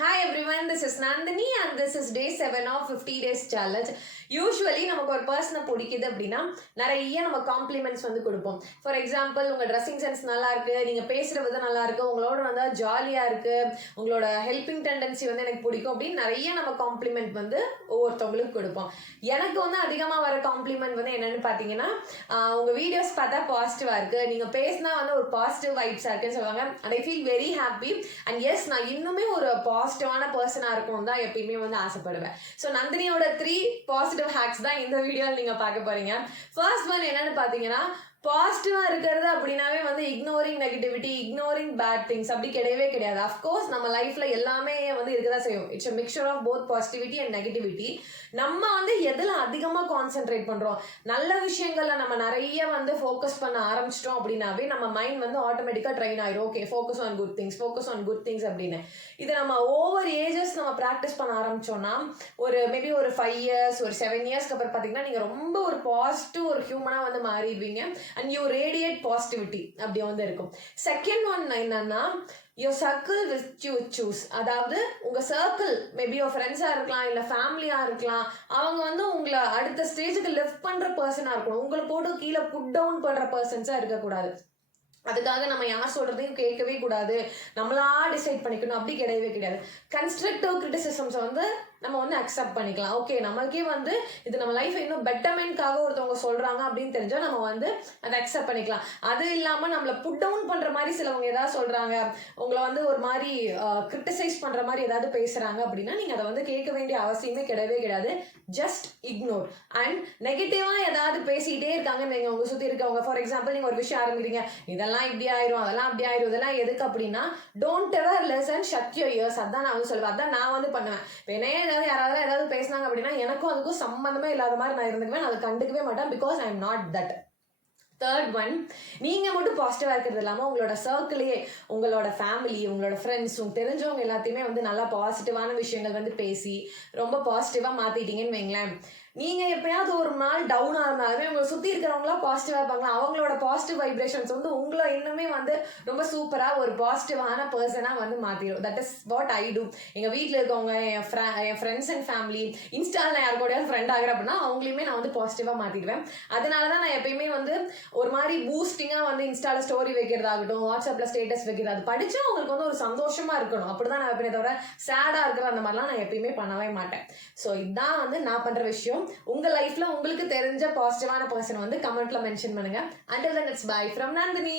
Hi everyone, this is Nandini and this is day 7 of 50 days challenge. Usually நமக்கு ஒரு பர்சனை பிடிக்குது அப்படின்னா நிறைய நம்ம காம்ப்ளிமெண்ட்ஸ் வந்து கொடுப்போம். ஃபார் எக்ஸாம்பிள், உங்கள் ட்ரெஸ்ஸிங் சென்ஸ் நல்லா இருக்கு, நீங்கள் பேசுகிற விதம் நல்லா இருக்கு, உங்களோட வந்து ஜாலியாக இருக்கு, உங்களோட ஹெல்பிங் டெண்டன்சி வந்து எனக்கு பிடிக்கும் அப்படின்னு நிறைய நம்ம காம்ப்ளிமெண்ட் வந்து ஒவ்வொருத்தவங்களுக்கு கொடுப்போம். எனக்கு வந்து அதிகமாக வர காம்ப்ளிமெண்ட் வந்து என்னென்னு பார்த்தீங்கன்னா, உங்கள் வீடியோஸ் பார்த்தா பாசிட்டிவாக இருக்குது, நீங்கள் பேசினா வந்து ஒரு பாசிட்டிவ் வைப்ஸாக இருக்குன்னு சொல்லுவாங்க. And I feel very happy. And yes, நான் இன்னுமே ஒரு பாசிட்டிவான பர்சனாக இருக்கணும் தான் எப்பயுமே வந்து ஆசைப்படுவேன். ஸோ நந்தினியோட 3 பாசிட்டிவ் ஹேக்ஸ் தான் இந்த வீடியோவில் நீங்கள் பார்க்க போறீங்க. ஃபர்ஸ்ட் ஒன் என்னன்னு பார்த்தீங்கன்னா, பாசிட்டிவா இருக்கிறது அப்படின்னாவே வந்து ignoring negativity, ignoring bad things அப்படி கிடையவே கிடையாது. அஃப்கோர்ஸ் நம்ம லைஃப்ல எல்லாமே வந்து இருக்கதான் செய்யும். It's a mixture of both positivity and negativity. நம்ம வந்து எதில் அதிகமாக கான்சென்ட்ரேட் பண்ணுறோம், நல்ல விஷயங்கள்ல நம்ம நிறைய வந்து ஃபோக்கஸ் பண்ண ஆரம்பிச்சிட்டோம் அப்படின்னாவே நம்ம மைண்ட் வந்து ஆட்டோமேட்டிக்காக ட்ரெயின் ஆயிடும். Okay, focus on good things, focus on good things அப்படின்னு. இதை நம்ம ஓவர் ஏஜஸ் நம்ம ப்ராக்டிஸ் பண்ண ஆரம்பிச்சோம்னா மேபி ஒரு 5 இயர்ஸ், ஒரு 7 இயர்ஸ்க்கு அப்புறம் பார்த்தீங்கன்னா நீங்கள் ரொம்ப ஒரு பாசிட்டிவ் ஒரு ஹியூமனாக வந்து மாறிடுவீங்க. அண்ட் யூ ரேடியேட் பாசிட்டிவிட்டி அப்படி வந்து இருக்கும். செகண்ட் ஒன் என்னன்னா, your circle which you choose. அதாவது உங்க சர்க்கிள் மேபி ஒரு ஃப்ரெண்ட்ஸா இருக்கலாம், இல்ல ஃபேமிலியா இருக்கலாம், அவங்க வந்து உங்களை அடுத்த ஸ்டேஜுக்கு லிஃப்ட் பண்ற பர்சனா இருக்கணும். உங்களை போட்டு கீழே புட் டவுன் பண்ற பர்சன்ஸா இருக்கக்கூடாது. அதுக்காக நம்ம யார் சொல்றதையும் கேட்கவே கூடாது, நம்மளா டிசைட் பண்ணிக்கணும் அப்படி கிடையவே கிடையாது. கன்ஸ்ட்ரக்டிவ் கிரிட்டிசிசம்ஸை வந்து நம்ம வந்து அக்செப்ட் பண்ணிக்கலாம். ஓகே, நமக்கே வந்து இது நம்ம லைஃப் இன்னும் பெட்டர்மெண்ட்காக ஒருத்தவங்க சொல்றாங்க அப்படின்னு தெரிஞ்சா நம்ம வந்து அதை அக்செப்ட் பண்ணிக்கலாம். அது இல்லாம நம்மளை புட் டவுன் பண்ற மாதிரி சிலவங்க ஏதாவது சொல்றாங்க, உங்களை வந்து ஒரு மாதிரி கிரிட்டிசைஸ் பண்ற மாதிரி ஏதாவது பேசுறாங்க அப்படின்னா நீங்க அதை வந்து கேட்க வேண்டிய அவசியமே கிடையவே கிடையாது. Just ignore. அண்ட் நெகட்டிவா ஏதாவது பேசிக்கிட்டே இருக்காங்கன்னு நீங்க உங்க சுத்தி இருக்கவங்க, ஃபார் எக்ஸாம்பிள் நீங்க ஒரு விஷயம் ஆரம்பிக்கிறீங்க, இதெல்லாம் இப்படி ஆயிரும், அதெல்லாம் அப்படி ஆயிரும், இதெல்லாம் எதுக்கு அப்படின்னா, don't ever listen, shut your ears. அதான் நான் வந்து சொல்லுவேன், அதான் நான் வந்து பண்ணுவேன். யாராவது பேசினாங்க அப்படின்னா எனக்கும் அதுக்கும் சம்பந்தமே இல்லாத மாதிரி நான் இருந்துக்குவேன், அதை கண்டுக்கவே மாட்டேன். Because I am not that. Third one, நீங்கள் மட்டும் பாசிட்டிவாக இருக்கிறது இல்லாமல் உங்களோட சர்க்கிளையே, உங்களோட ஃபேமிலி, உங்களோட ஃப்ரெண்ட்ஸ், உங்களுக்கு தெரிஞ்சவங்க எல்லாத்தையுமே வந்து நல்லா பாசிட்டிவான விஷயங்கள் வந்து பேசி ரொம்ப பாசிட்டிவாக மாற்றிட்டீங்கன்னு வைங்களேன். நீங்கள் எப்பயாவது ஒரு நாள் டவுனாக இருந்தாலுமே உங்களை சுற்றி இருக்கிறவங்களாம் பாசிட்டிவாக இருப்பாங்களா, அவங்களோட பாசிட்டிவ் வைப்ரேஷன்ஸ் வந்து உங்களை இன்னுமே வந்து ரொம்ப சூப்பராக ஒரு பாசிட்டிவான பர்சனாக வந்து மாற்றிடும். That is what I do. எங்கள் வீட்டில் இருக்கவங்க, என் ஃப்ரெண்ட்ஸ் அண்ட் ஃபேமிலி, இன்ஸ்டாவில் யார் கூடயாவது ஃப்ரெண்ட் ஆகிற அப்படின்னா அவங்களையுமே நான் வந்து பாசிட்டிவாக மாற்றிடுவேன். அதனால தான் நான் எப்பயுமே வந்து ஒரு மாதிரி பூஸ்டிங்காக வந்து இன்ஸ்டாவில் ஸ்டோரி வைக்கிறதாகட்டும், வாட்ஸ்அப்பில் ஸ்டேட்டஸ் வைக்கிறது, அது படித்தா அவங்களுக்கு வந்து ஒரு சந்தோஷமாக இருக்கணும், அப்படி தான் நான் எப்படியே தவிர சேடாக இருக்கிற அந்த மாதிரிலாம் நான் எப்பயுமே பண்ணவே மாட்டேன். ஸோ இதுதான் வந்து நான் பண்ணுற விஷயம். உங்கள் லைஃப்பில் உங்களுக்கு தெரிஞ்ச பாசிட்டிவான பர்சன் வந்து கமெண்ட்டில் மென்ஷன் பண்ணுங்கள். Until then, it's bye from Nandini.